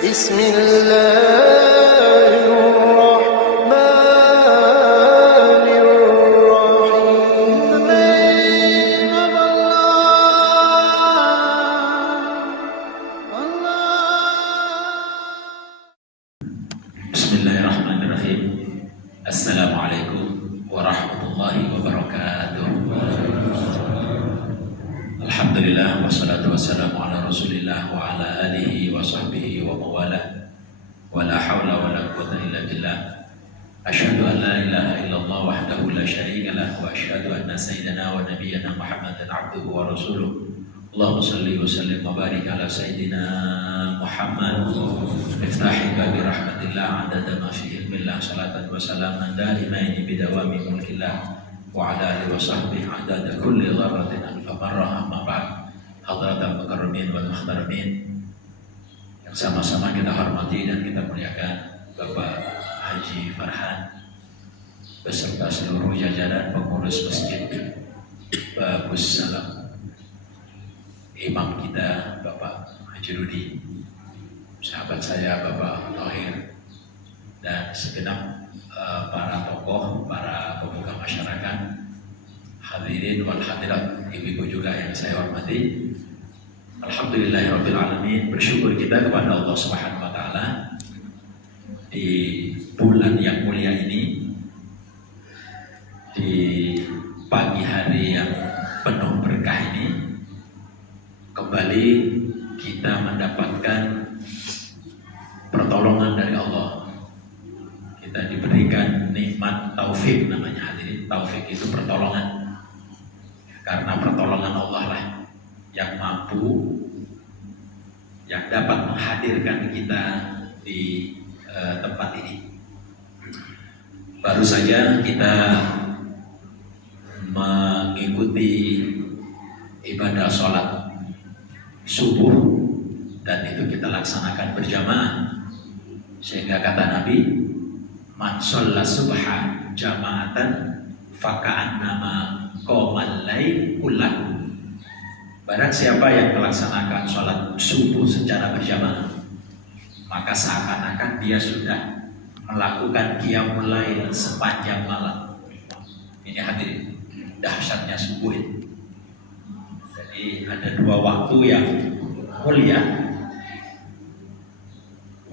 بسم الله الرحمن الرحيم. Bismillahirrahmanirrahim. Assalamualaikum warahmatullahi wabarakatuh. Alhamdulillah wassalatu wassalamu ala Rasulillah wa ala alihi wa sahbihi wa mawalah. Wa la hawla wa la quwwata illa billah. Asyhadu an la ilaha illallah wahdahu la syarika lah wa asyhadu anna sayyidina wa nabiyyana Muhammadan abduhu wa rasuluh. Allahumma salli wa sallim wa barik ala sayyidina Muhammad. Miftahi babi rahmatillah adada ma fi ilmillah salatan wa salaman daimaini bidawami mulkillah wa ala alihi wa sahbihi adada kulli dharratin alfa marrah amma ba'd. Hadratal mukarramin wal muhtaramin yang sama-sama kita hormati dan kita muliakan, Bapak Haji Farhan beserta seluruh jajaran pengurus masjid Babus Salam, imam kita Bapak Haji Rudi, sahabat saya Bapak Thohir, dan segenap para tokoh, para pemuka masyarakat, hadirin wal hadirat, ibu-ibu juga yang saya hormati. Alhamdulillahirabbil alamin, bersyukur kita kepada Allah Subhanahu wa taala di bulan yang mulia ini, di pagi hari yang penuh berkah ini, kembali kita mendapatkan pertolongan dari Allah. Kita diberikan nikmat taufik, namanya hadirin. Taufik itu pertolongan, karena pertolongan Allah lah yang mampu, yang dapat menghadirkan kita di tempat ini. Baru saja kita mengikuti ibadah sholat subuh, dan itu kita laksanakan berjamaah, sehingga kata Nabi, man sholla subha jama'atan faka'annama qomal lail kullahu. Barang siapa yang melaksanakan sholat subuh secara berjamaah, maka seakan-akan dia sudah melakukan qiyamul lail sepanjang malam. Ini hadirin, dahsyatnya subuh ini. Jadi ada dua waktu yang mulia,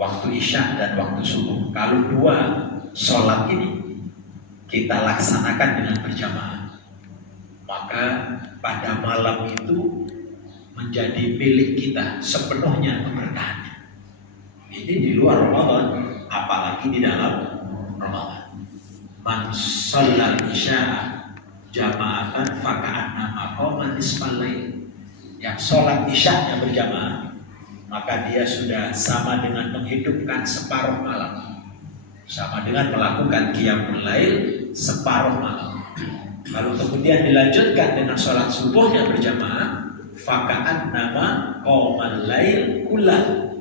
waktu isya dan waktu subuh. Kalau dua sholat ini kita laksanakan dengan berjamaah, maka pada malam itu menjadi milik kita sepenuhnya keberkahannya. Ini di luar Ramadan, apalagi di dalam Ramadan. Man shallal isya'a jama'atan faka'annama qama nisfal lail. Yang sholat isya'nya berjamaah, maka dia sudah sama dengan menghidupkan separuh malam, sama dengan melakukan qiyamul lail separuh malam. Lalu kemudian dilanjutkan dengan sholat subuhnya berjamaah, faka'annama qomal lail kullah.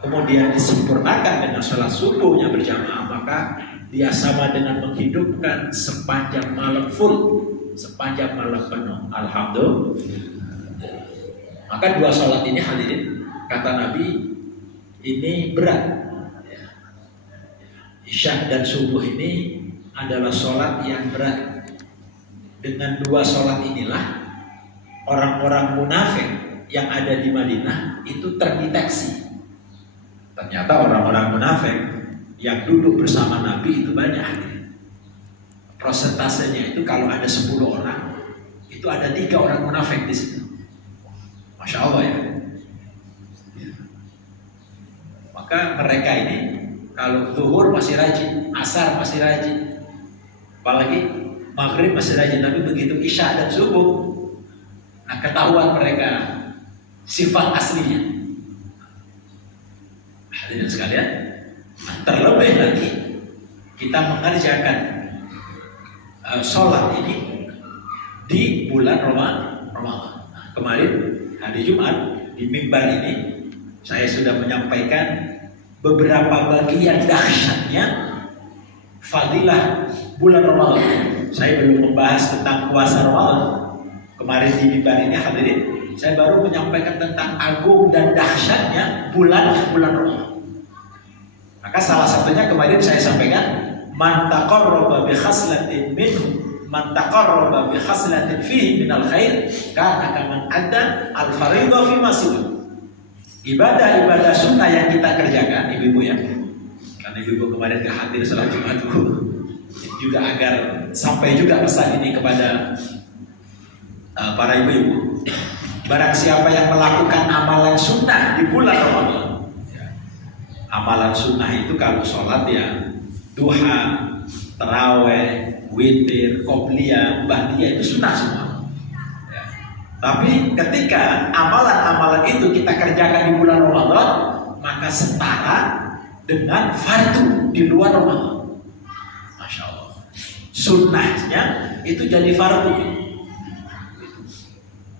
Kemudian disempurnakan dengan sholat subuhnya berjamaah, maka dia sama dengan menghidupkan sepanjang malam full, sepanjang malam penuh. Alhamdulillah. Maka dua sholat ini hadirin, kata Nabi, ini berat. Isya dan subuh ini adalah sholat yang berat. Dengan dua sholat inilah orang-orang munafik yang ada di Madinah itu terdeteksi. Ternyata orang-orang munafik yang duduk bersama Nabi itu banyak. Prosentasenya itu kalau ada 10 orang, itu ada 3 orang munafik di situ. Masya Allah ya. Maka mereka ini kalau zuhur masih rajin, asar masih rajin, apalagi maghrib masih rajin. Tapi begitu isya dan subuh, nah ketahuan mereka sifat aslinya. Hadirin sekalian, terlebih lagi kita mengerjakan sholat ini di bulan Ramadan. Kemarin hari Jumat di mimbar ini saya sudah menyampaikan beberapa bagian dahsyatnya fadilah bulan Ramadan. Saya belum membahas tentang puasa Ramadan. Kemarin di mimbar ini hadirin saya baru menyampaikan tentang agung dan dahsyatnya bulan Ramadan. Maka salah satunya kemarin saya sampaikan, man taqarraba bi khaslatin minhu, man taqarraba bi khaslatin fihi minal khair kana kaman adda al fardhu fi ma siwa. Ibadah-ibadah sunnah yang kita kerjakan, ibu-ibu ya. Karena ibu-ibu kemarin gak hadir salat Jumat juga agar sampai juga pesan ini kepada para ibu-ibu. Barang siapa yang melakukan amalan sunnah di bulan Ramadan, amalan sunnah itu kalau sholat ya duha, taraweh, witir, qobliyah, ba'diyah itu sunnah semua. Ya. Tapi ketika amalan-amalan itu kita kerjakan di bulan Ramadan, maka setara dengan fardu di luar Ramadan. Masya Allah. Sunnahnya itu jadi fardu.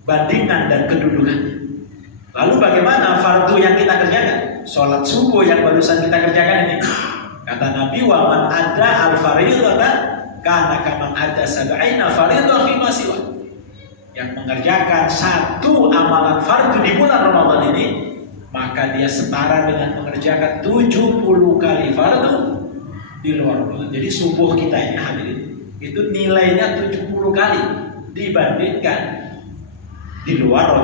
Bandingan dan kedudukannya. Lalu bagaimana fardu yang kita kerjakan? Sholat subuh yang barusan kita kerjakan ini. Kata Nabi, wa man ada al-fariidata kana kaman ada sab'ina fariidatan fi ma siwa. Yang mengerjakan satu amalan fardu di bulan Ramadan ini, maka dia setara dengan mengerjakan 70 kali fardu di luar Ramadan. Jadi subuh kita ini hadirin, itu nilainya 70 kali dibandingkan di luar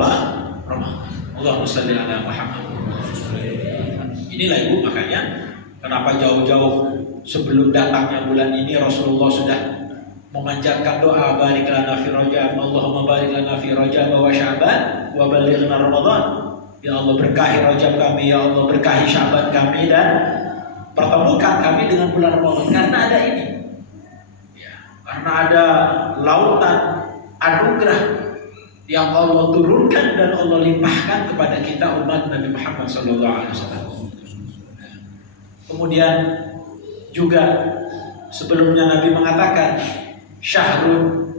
Ramadan. Allahumma shalli ala Muhammad. Inilah ibu, makanya kenapa jauh-jauh sebelum datangnya bulan ini Rasulullah sudah memanjatkan doa barik lana fi Rajab, Allahumma barik lana fi Rajab wa Sya'ban wa ballighna Ramadan. Ya Allah berkahi Rajab kami, ya Allah berkahi Sya'ban kami, dan pertemukan kami dengan bulan Ramadan. Karena ada ini, ya, karena ada lautan anugerah yang Allah turunkan dan Allah limpahkan kepada kita umat Nabi Muhammad SAW. Kemudian juga sebelumnya Nabi mengatakan syahrun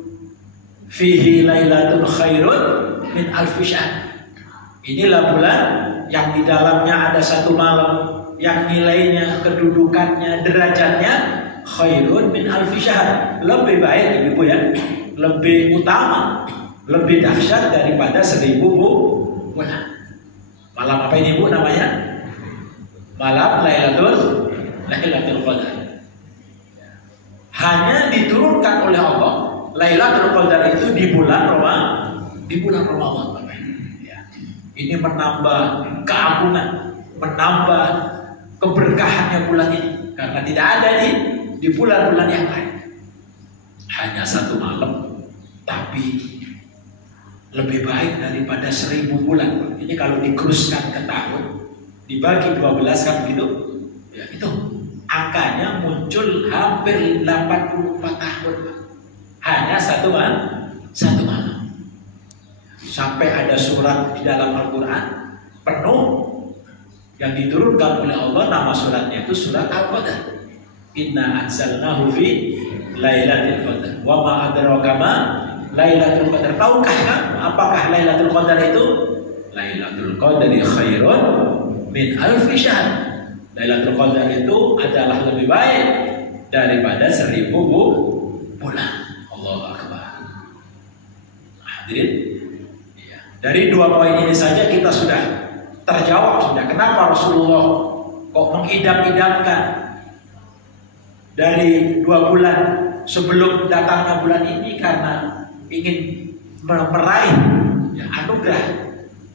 fihi lailatul khairun min alfi syahr. Inilah bulan yang di dalamnya ada satu malam yang nilainya, kedudukannya, derajatnya khairun min alfi syahr. Lebih baik ibu ya, lebih utama, lebih dahsyat daripada 1000 bulan. Malam apa ini bu namanya? Malam Lailatul Qadar. Hanya diturunkan oleh Allah Lailatul Qadar itu di bulan Ramadan. Ya. Ini menambah keagungan, menambah keberkahannya bulan ini, karena tidak ada di bulan-bulan yang lain. Hanya satu malam, tapi lebih baik daripada 1000 bulan. Ini kalau dikruskan ke tahun, dibagi 12 kan begitu, ya itu angkanya muncul hampir 84 tahun. Hanya satu malam. Sampai ada surat di dalam Al-Quran penuh yang diturunkan oleh Allah, nama suratnya itu surat Al-Qadar. Inna anzalnahu fi lailatul qadar. Wa ma adraka ma lailatul qadar. Tahukah kamu apakah Lailatul Qadar itu? Lailatul Qadari khairun min alfi syahr. Lailatul Qadar itu adalah lebih baik daripada 1000 bulan. Allahu Akbar. Hadirin, ya. Dari 2 poin ini saja kita sudah terjawab sudah. Kenapa Rasulullah kok mengidam-idamkan dari 2 bulan sebelum datangnya bulan ini? Karena ingin meraih ya, anugerah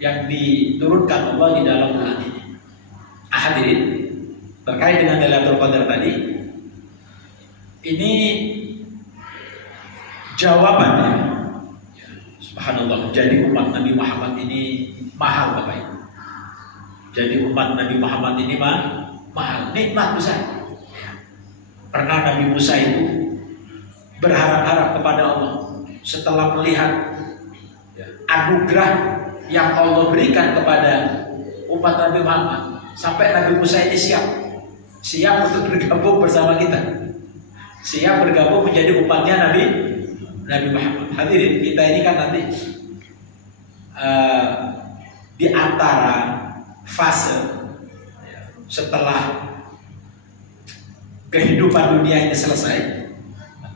yang diturunkan Allah di dalam bulan ini. Hadirin, terkait dengan Lailatul Qadar tadi, ini jawabannya. Ya, subhanallah, jadi umat Nabi Muhammad ini mahal Bapak Ibu. Jadi umat Nabi Muhammad ini mahal, nikmat besar. Ya. Pernah Nabi Musa itu berharap-harap kepada Allah setelah melihat ya, anugerah yang Allah berikan kepada umat Nabi Muhammad. Sampai Nabi Musa ini siap untuk bergabung bersama kita, siap bergabung menjadi umatnya Nabi Muhammad. Hadirin, kita ini kan nanti di antara fase setelah kehidupan dunia ini selesai,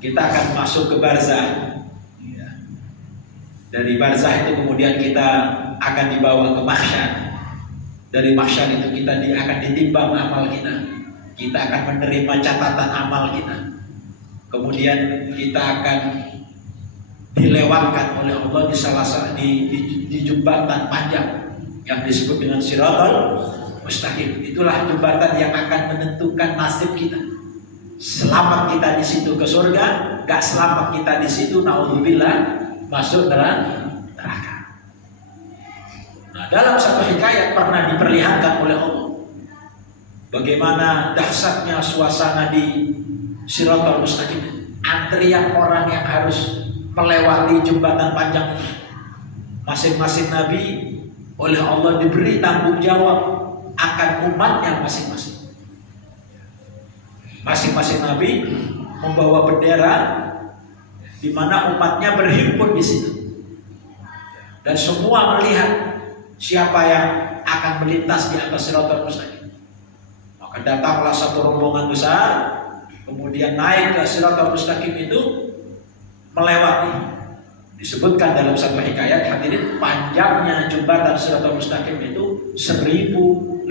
kita akan masuk ke barzah. Dari barzah itu kemudian kita akan dibawa ke mahsyar. Dari mahsyar itu kita akan ditimbang amal kita. Kita akan menerima catatan amal kita. Kemudian kita akan dilewatkan oleh Allah di salah satu di jembatan panjang yang disebut dengan Shiratal Mustaqim. Itulah jembatan yang akan menentukan nasib kita. Selamat kita di situ ke surga, gak selamat kita di situ naudzubillah masuk neraka. Nah, dalam satu hikayat pernah diperlihatkan oleh Allah bagaimana dahsyatnya suasana di Shiratal Mustaqim. Antrian orang yang harus melewati jembatan panjang ini. Masing-masing nabi oleh Allah diberi tanggung jawab akan umatnya masing-masing. Masing-masing nabi membawa bendera di mana umatnya berhimpun di situ. Dan semua melihat siapa yang akan melintas di atas Shiratal Mustaqim. Maka datanglah satu rombongan besar, kemudian naik ke Shiratal Mustaqim itu melewati. Disebutkan dalam satu hikayat, hadirin, panjangnya jembatan Shiratal Mustaqim itu 1.500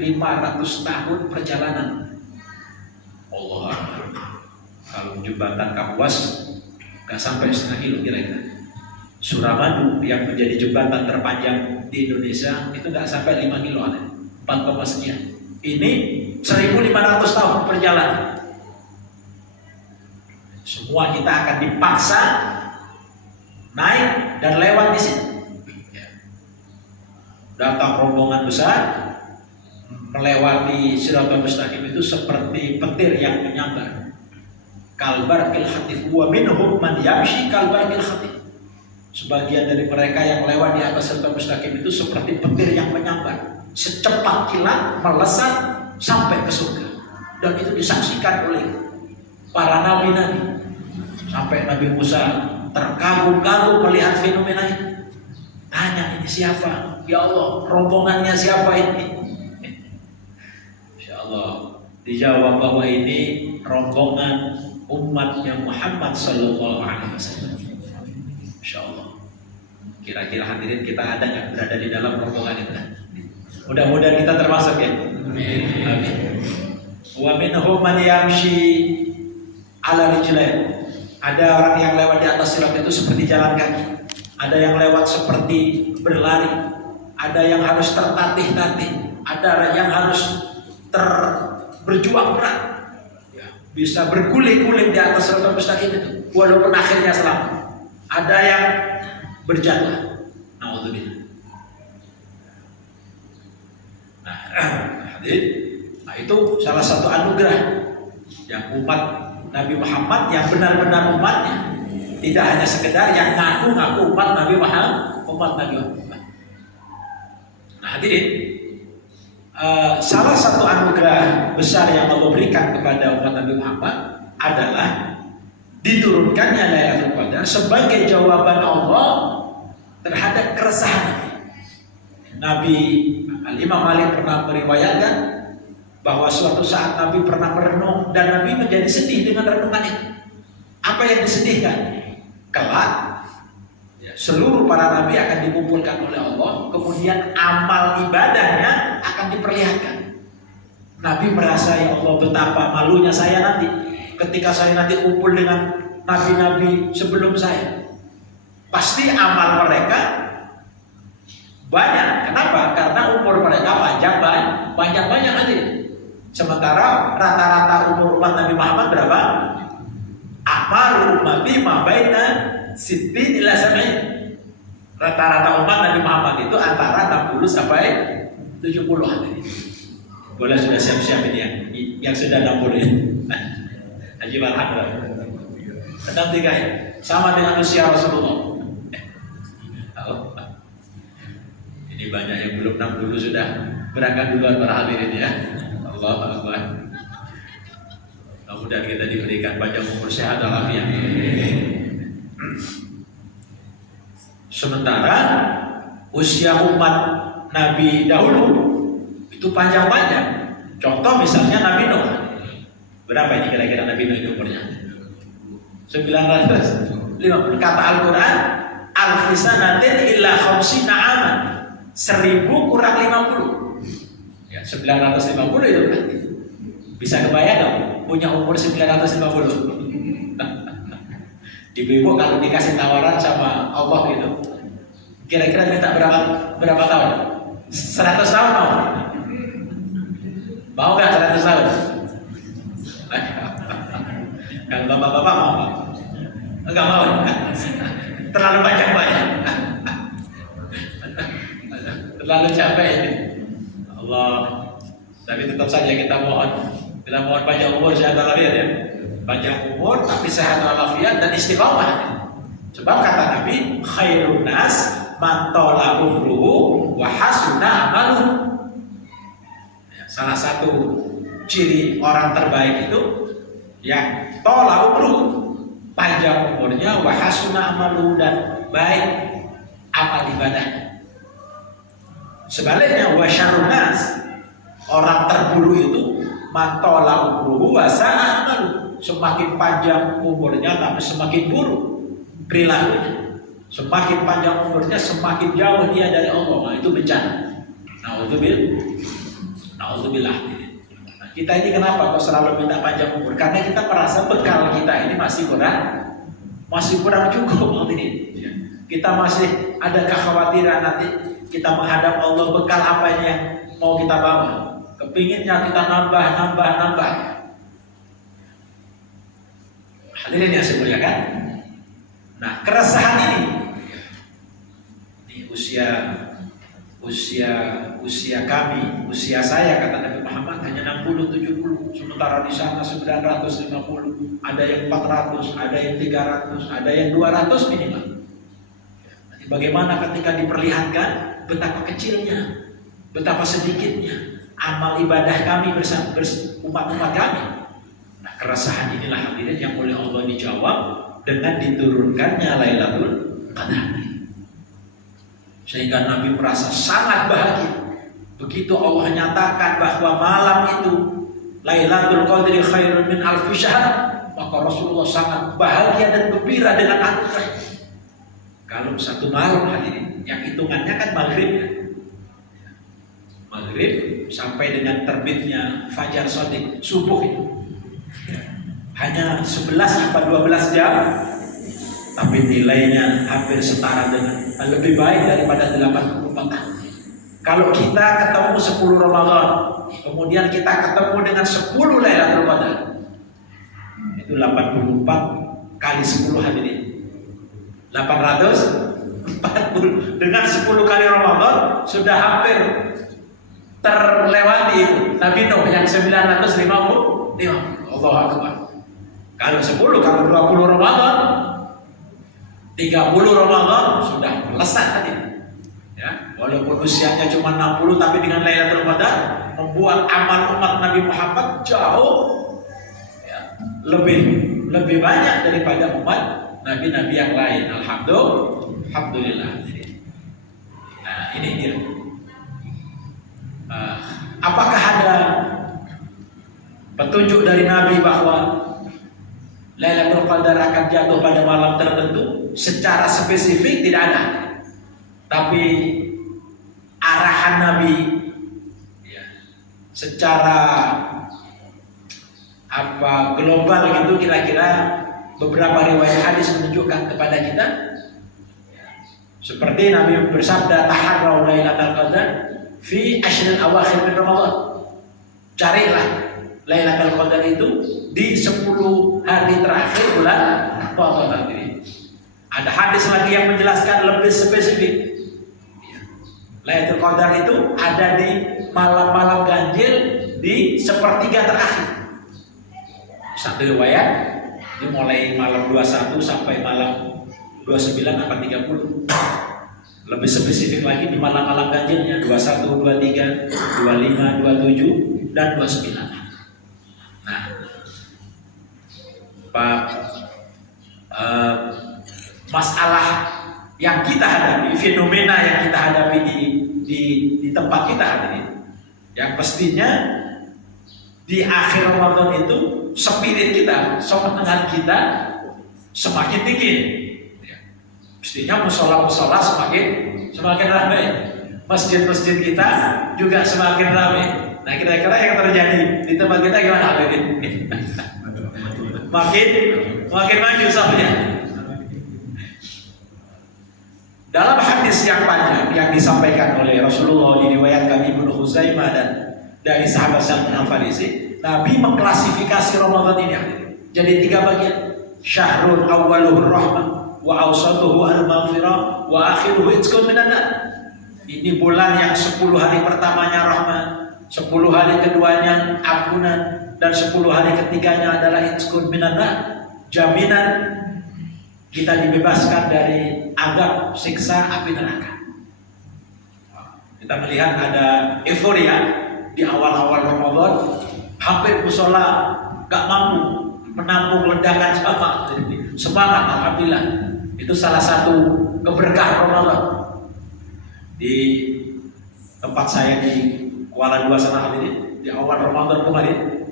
tahun perjalanan. Allah, kalau jembatan Kapuas gak sampai setengah kilo kira-kira. Suramadu yang menjadi jembatan terpanjang di Indonesia itu gak sampai 5 kilo, 4, sekian. Ini 1.500 tahun perjalanan. Semua kita akan dipaksa naik dan lewat di sini. Datang rombongan besar melewati Shiratal Mustaqim itu seperti petir yang menyambar. Kalbarqil khatif wa minhum man yamshi kalbarqil khatif. Sebagian dari mereka yang lewat di atas Shiratal Mustaqim itu seperti petir yang menyambar, secepat kilat melesat sampai ke surga. Dan itu disaksikan oleh para nabi-nabi. Sampai Nabi Musa terkagum-kagum melihat fenomena itu. Tanya, ini siapa? Ya Allah, rombongannya siapa ini? Insya Allah dijawab bahwa ini rombongan umatnya Muhammad Sallallahu Alaihi Wasallam. Insya Allah. Kira-kira hadirin kita ada nggak berada di dalam rombongan itu? Mudah-mudahan kita termasuk ya. Amin. Wa minhum man yamshi ala rijlain. Ada orang yang lewat di atas sirat itu seperti jalan kaki. Ada yang lewat seperti berlari. Ada yang harus tertatih-tatih. Ada yang harus berjuang berat. Bisa berguling-guling di atas Shiratal Mustaqim itu. Walaupun akhirnya selamat. Ada yang berjatuh. Na'udzubillah. Nah, itu salah satu anugerah yang umat Nabi Muhammad yang benar-benar umatnya, tidak hanya sekedar yang ngaku-ngaku umat Nabi Muhammad, umat Nabi Muhammad. Nah, hadirin, salah satu anugerah besar yang Allah berikan kepada umat Nabi Muhammad adalah diturunkannya Lailatul Qadar sebagai jawaban Allah terhadap keresahan Nabi. Imam Malik pernah meriwayatkan bahwa suatu saat Nabi pernah merenung dan Nabi menjadi sedih dengan renungan itu. Apa yang disedihkan? Kelak seluruh para nabi akan dikumpulkan oleh Allah, kemudian amal ibadahnya akan diperlihatkan. Nabi merasa, ya Allah, betapa malunya saya nanti ketika saya nanti kumpul dengan nabi-nabi sebelum saya. Pasti amal mereka banyak. Kenapa? Karena umur mereka banyak nanti. Sementara rata-rata umur umat Nabi Muhammad berapa? Amal ummati ma baina sittin ila sab'in. Rata-rata umat Nabi Muhammad itu antara 60 sampai 70 hari. Boleh sudah siap-siap ini yang sudah 60 ini. Haji Marham. Sedang 3 ya. Sama dengan usia Rasulullah. Ini banyak yang belum 60 sudah berangkat duluan para hadirin ya. Allah Akbar. Mudah-mudahan kita diberikan panjang umur, sehat dan afiat. Sementara usia umat Nabi dahulu itu panjang-panjang. Contoh misalnya Nabi Nuh. Berapa ini kira-kira Nabi Nuh itu umurnya? 950. Kata Al-Quran, alfi sanatin illa khamsina aman. 1000 kurang 50. Ya, 950 itu berarti. Bisa kebayang dong punya umur 950. Ibu-ibu kalau dikasih tawaran sama Allah gitu, kira-kira minta berapa tahun? 100 tahun mau? Mau nggak 100 tahun? Kalau bapak-bapak mau? Enggak mau. Terlalu banyak. Terlalu capek ini. Allah. Tapi tetap saja kita mohon panjang umur, sehat walafiat ya. Panjang umur tapi sehat walafiat dan istiqomah. Sebab kata Nabi, khairun nas man tala umruhu wa hasuna amaluhu. Ya, salah satu ciri orang terbaik itu yang tala umruhu, panjang umurnya, wa hasuna amaluhu, dan baik amal ibadahnya. Sebaliknya wa syarrun nas, orang terburuk itu man tala umruhu wa sa'a amaluhu. Semakin panjang umurnya tapi semakin buruk perilakunya. Semakin panjang umurnya semakin jauh dia dari Allah. Nah, itu bencana. Nauzubillah. Nah, kita ini kenapa kok selalu minta panjang umur? Karena kita merasa bekal kita ini masih kurang cukup ini. Kita masih ada kekhawatiran nanti kita menghadap Allah, bekal apa yang mau kita bawa. Kepinginnya kita nambah. Hadirin yang saya muliakan. Nah, keresahan ini di usia kami, usia saya kata Nabi Muhammad hanya 60-70, sementara di sana 950, ada yang 400, ada yang 300, ada yang 200 minimal. Nanti bagaimana ketika diperlihatkan betapa kecilnya, betapa sedikitnya amal ibadah kami bersama umat-umat kami. Nah, keresahan inilah hadirin yang oleh Allah dijawab dengan diturunkannya Lailatul Qadar. Sehingga Nabi merasa sangat bahagia. Begitu Allah nyatakan bahwa malam itu Lailatul Qadri khairun min alfi syahr, maka Rasulullah sangat bahagia dan gembira dengan anugerah. Kalau satu malam hadirin, yang hitungannya kan maghrib sampai dengan terbitnya fajar shadiq, subuh itu hanya 11 atau 12 jam, tapi nilainya hampir setara dengan lebih baik daripada 84 tahun. Kalau kita ketemu 10 Ramadan, kemudian kita ketemu dengan 10 Lailatul Qadar, itu 84 kali 10 hadirin, 840. Dengan 10 kali Ramadan sudah hampir terlewati Nabi Nuh yang 950. Allahu Akbar. Kalau 10, kalau 20 Ramadan, 30 Ramadan sudah melesat tadi. Ya, walaupun usianya cuma 60, tapi dengan Lailatul Qadar membuat amal umat Nabi Muhammad jauh ya, lebih banyak daripada umat nabi-nabi yang lain. Alhamdulillah. Nah, ini dia. Apakah ada petunjuk dari Nabi bahwa Lailatul Qadar akan jatuh pada malam tertentu? Secara spesifik tidak ada, tapi arahan Nabi ya, secara global gitu, kira-kira beberapa riwayat hadis menunjukkan kepada kita seperti Nabi bersabda, taharrau Lailatul Qadar fi ashril awakhir min Ramadan. Carilah Lailatul Qadar itu di 10 hari terakhir bulan Ramadan ini. Ada hadis lagi yang menjelaskan lebih spesifik. Lailatul Qadar itu ada di malam-malam ganjil di sepertiga terakhir. Satu riwayat dimulai malam 21 sampai malam 29 atau 30. Lebih spesifik lagi di malam-malam ganjilnya 21, 23, 25, 27 dan 29. Nah, masalah yang kita hadapi, fenomena yang kita hadapi di tempat kita hari ini, yang pastinya di akhir Ramadan itu spirit kita, semangat kita semakin tinggi. Mestinya musola-musola semakin ramai. Masjid-masjid kita juga semakin ramai. Nah, kira-kira yang terjadi di tempat kita gimana Hadirin? makin maju sahnya. Dalam hadis yang panjang yang disampaikan oleh Rasulullah diriwayatkan Ibnu Khuzaimah dan dari sahabat Salman Al-Farisi, Nabi mengklasifikasi Ramadan ini jadi 3 bagian. Syahrul awwaluhur rahmah wa awsatuhu al-maghfirah wa akhiruhu itqun minan nar. Ini bulan yang 10 hari pertamanya rahmat, 10 hari keduanya ampunan, dan 10 hari ketiganya adalah itqun minan nar. Jaminan kita dibebaskan dari azab siksa api neraka. Kita melihat ada euforia di awal-awal Ramadan, hampir musola gak mampu menampung ledakan semangat. Alhamdulillah, itu salah satu keberkahan Ramadan. Di tempat saya di Kuala Dua sana ini, di awal Ramadan kemarin,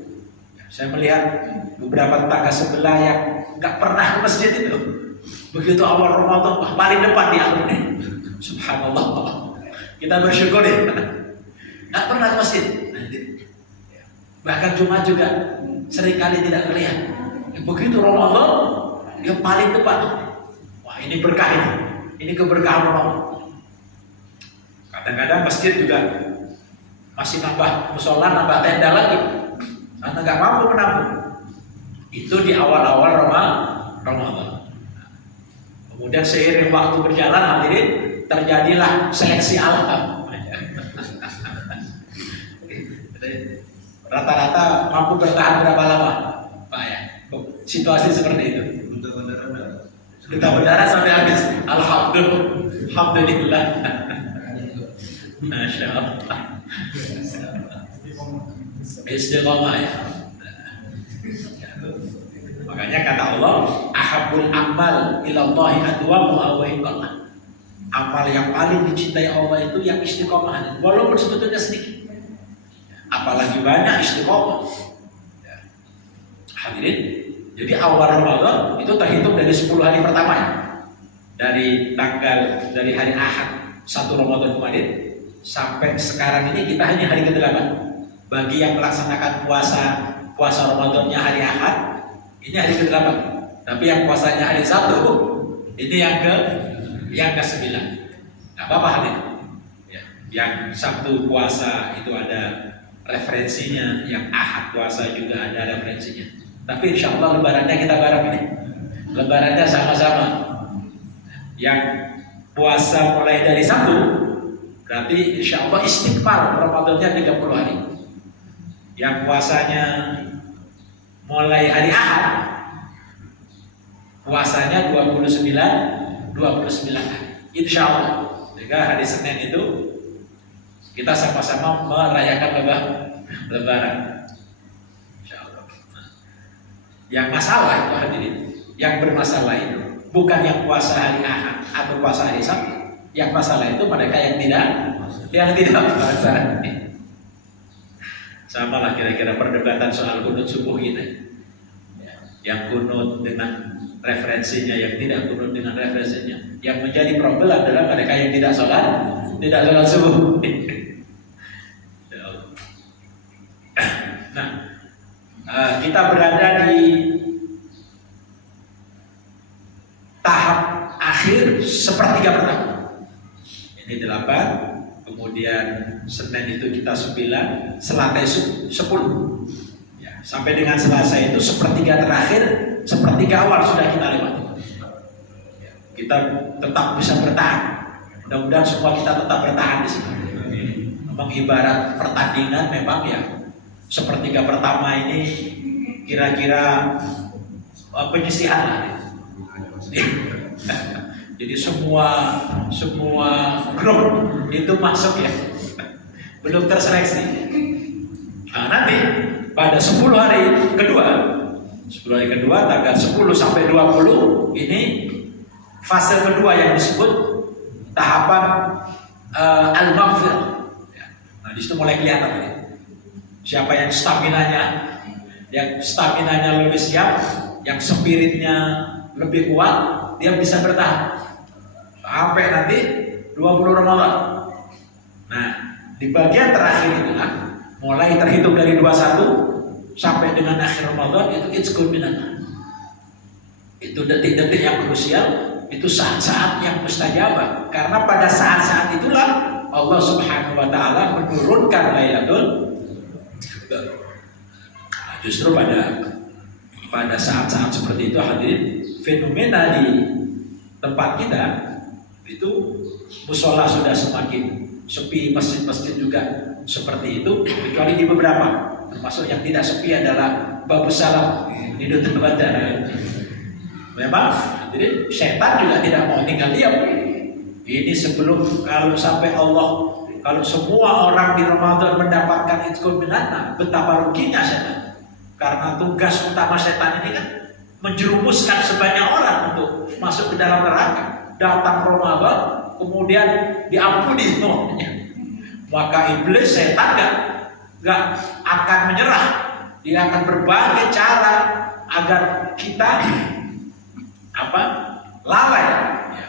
saya melihat beberapa tetangga sebelah yang gak pernah ke masjid itu. Begitu awal Ramadan, paling depan di akhirnya. Subhanallah. Kita bersyukur ya. Gak pernah ke masjid. Bahkan Jumat juga seringkali tidak terlihat. Begitu Ramadan, dia paling depan. Wah, ini berkah ini. Ini keberkahan Ramadan. Kadang-kadang masjid juga masih nambah musola, nambah tenda lagi. Karena gak mampu menampung. Itu di awal-awal Ramadan. Kemudian seiring waktu berjalan, hadirin, terjadilah seleksi alam. Rata-rata mampu bertahan berapa lama, Pak ya? Situasi seperti itu. Kita berdarah sampai habis. Alhamdulillah. Masya Allah. Istiqomah ya. Makanya kata Allah, ahabul amal ilallahi adwamu wa iqamah. Amal yang paling dicintai Allah itu yang istiqomah, walaupun sebetulnya sedikit. Apalagi banyak istiqomah. Hadirin, jadi awal Ramadan itu terhitung dari 10 hari pertama ya. Dari hari Ahad 1 Ramadan kemarin sampai sekarang ini kita hanya hari ke-8. Bagi yang melaksanakan puasa Ramadannya hari Ahad, ini hari ke-8. Tapi yang puasanya hari Sabtu, ini yang ke-9. Nah, apa hadirin? Ya, yang Sabtu puasa itu ada referensinya, yang Ahad puasa juga ada referensinya. Tapi insya Allah lebarannya kita bareng ini. Lebarannya sama-sama. Yang puasa mulai dari Sabtu, berarti insya Allah istighfar Ramadannya 30 hari. Yang puasanya mulai hari Ahad, puasanya 29 hari. Insya Allah. Sehingga hari Senin itu kita sama-sama merayakan lebaran. Insya Allah. Yang masalah itu hadirin, yang bermasalah itu bukan yang puasa hari Ahad atau puasa hari Sabtu. Yang masalah itu mereka yang tidak puasa. Sama lah kira-kira perdebatan soal kunut subuh kita. Yang kunut dengan referensinya, yang tidak kunut dengan referensinya. Yang menjadi problem adalah mereka yang tidak sholat subuh. Nah, kita berada di tahap akhir sepertiga pertama. Ini 8, kemudian Senin itu kita 9, Selasa 10. Ya, sampai dengan Selasa itu sepertiga terakhir, sepertiga awal sudah kita lewati. Ya, kita tetap bisa bertahan. Mudah-mudahan semua kita tetap bertahan di sini. Memang ibarat pertandingan memang ya. Sepertiga pertama ini kira-kira penyisihan lah. Jadi semua grup itu masuk ya, belum terseleksi. Nah, nanti pada 10 hari kedua tanggal 10 sampai 20 ini fase kedua yang disebut tahapan al-maghfirah. Nah, di situ mulai kelihatan ya. Siapa yang staminanya lebih siap, yang spiritnya lebih kuat, dia bisa bertahan. sampai nanti 20 Ramadan. Nah, di bagian terakhir itulah mulai terhitung dari 21 sampai dengan akhir Ramadan itu it's good minana. Itu detik-detik yang krusial, itu saat-saat yang mustajabah. Karena pada saat-saat itulah Allah Subhanahu wa taala menurunkan Lailatul Qadar. Nah, justru pada saat-saat seperti itu hadirin, fenomena di tempat kita itu musola sudah semakin sepi, masjid-masjid juga seperti itu, kecuali di beberapa, termasuk yang tidak sepi adalah Babus Salam di Duta Bandara. Memang, jadi setan juga tidak mau tinggal diam. Ini sebelum kalau sampai Allah, kalau semua orang di Ramadan mendapatkan itqul minana, betapa ruginya setan. Karena tugas utama setan ini kan menjerumuskan sebanyak orang untuk masuk ke dalam neraka. Datang Ramadan, kemudian diampuni semuanya. Maka iblis setan gak akan menyerah. Dia akan berbagai cara agar kita lalai. Ya.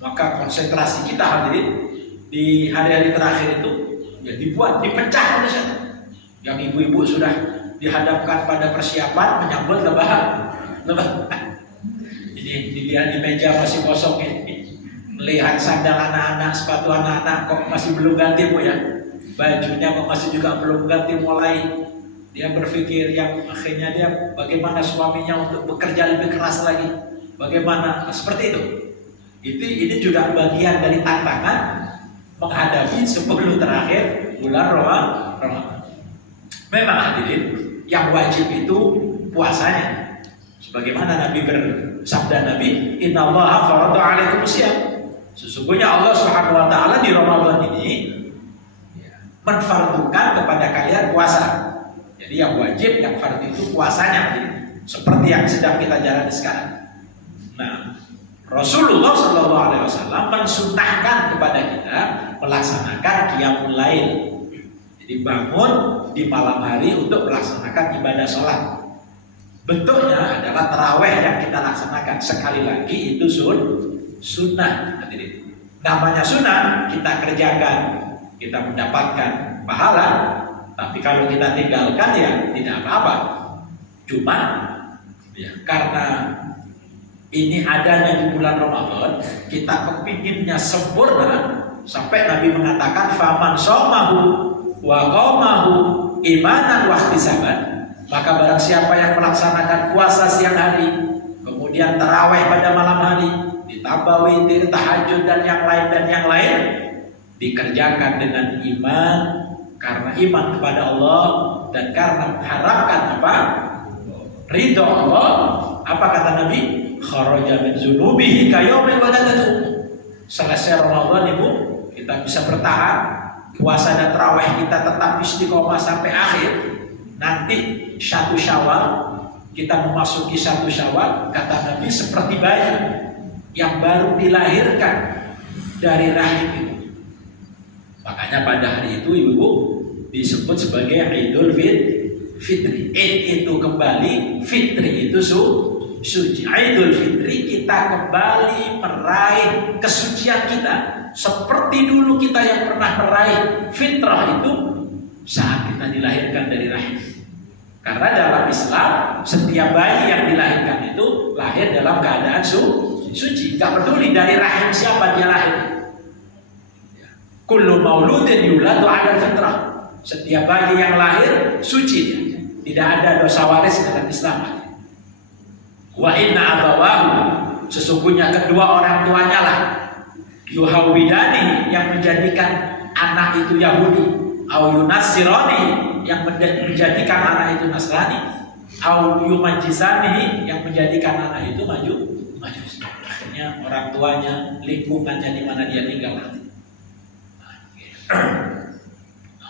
Maka konsentrasi kita hadirin di hari-hari terakhir itu ya dipecah oleh setan. Yang ibu-ibu sudah dihadapkan pada persiapan menyambut lebaran. Ini dilihat di meja masih kosong ini. Melihat sandal anak-anak, sepatu anak-anak kok masih belum ganti Bu ya. Bajunya kok masih juga belum ganti, mulai dia berpikir yang akhirnya dia bagaimana suaminya untuk bekerja lebih keras lagi. Bagaimana seperti itu. Ini juga bagian dari tantangan menghadapi 10 terakhir bulan Ramadan. Memang hadirin, yang wajib itu puasanya. Sebagaimana Nabi bersabda Nabi, "Innallaha farada 'alaikumus shiyam." Sesungguhnya Allah Subhanahu wa taala di Ramadan ini menfardukan kepada kalian puasa. Jadi yang wajib, yang fardu itu puasanya, seperti yang sedang kita jalani sekarang. Nah, Rasulullah SAW mensunnahkan kepada kita melaksanakan qiyamul lail. Jadi bangun di malam hari untuk melaksanakan ibadah sholat. Bentuknya adalah taraweh yang kita laksanakan. Sekali lagi itu sunnah. Namanya sunnah, kita kerjakan, kita mendapatkan pahala. Tapi kalau kita tinggalkan ya tidak apa-apa. Cuma ya, karena ini adanya di bulan Ramadan, kita kepinginnya sempurna. Sampai Nabi mengatakan faman shomahu wa qamahu imanan wa ihtisaban, maka barang siapa yang melaksanakan puasa siang hari, kemudian taraweh pada malam hari, ditambah witir, tahajud dan yang lain dikerjakan dengan iman, karena iman kepada Allah dan karena mengharapkan ridho Allah. Apa kata Nabi? Kharaja min dzunubihi kayaumil waladatuh. Selesai Ramadan Ibu, kita bisa bertahan puasa dan tarawih kita tetap istiqomah sampai akhir. Nanti 1 Syawal kita memasuki 1 Syawal, kata Nabi seperti bayi yang baru dilahirkan dari rahim ibu. Makanya pada hari itu ibu disebut sebagai Idul Fitri. Id itu kembali, Fitri itu suci. Idul Fitri kita kembali meraih kesucian kita seperti dulu kita yang pernah meraih fitrah itu saat kita dilahirkan dari rahim. Karena dalam Islam setiap bayi yang dilahirkan itu lahir dalam keadaan suci. Gak peduli dari rahim siapa dia lahir. Kullu mauludin yuladu 'ala fitrah. Setiap bayi yang lahir suci. Tidak ada dosa waris dalam Islam. Wa inna abawahu, sesungguhnya kedua orang tuanya lah yuhawidani, yang menjadikan anak itu Yahudi, au yunasirani, yang menjadikan anak itu Nasrani, au yumajisani, yang menjadikan anak itu Majus. Akhirnya orang tuanya, lingkungannya di mana dia tinggal.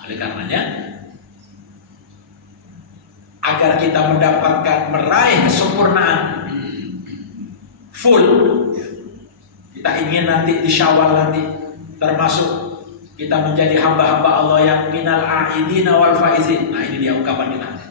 Oleh karenanya, agar kita mendapatkan meraih kesempurnaan full, kita ingin nanti di Syawal nanti termasuk kita menjadi hamba-hamba Allah yang minal a'idina wal faizin. Nah, ini dia ungkapan kita.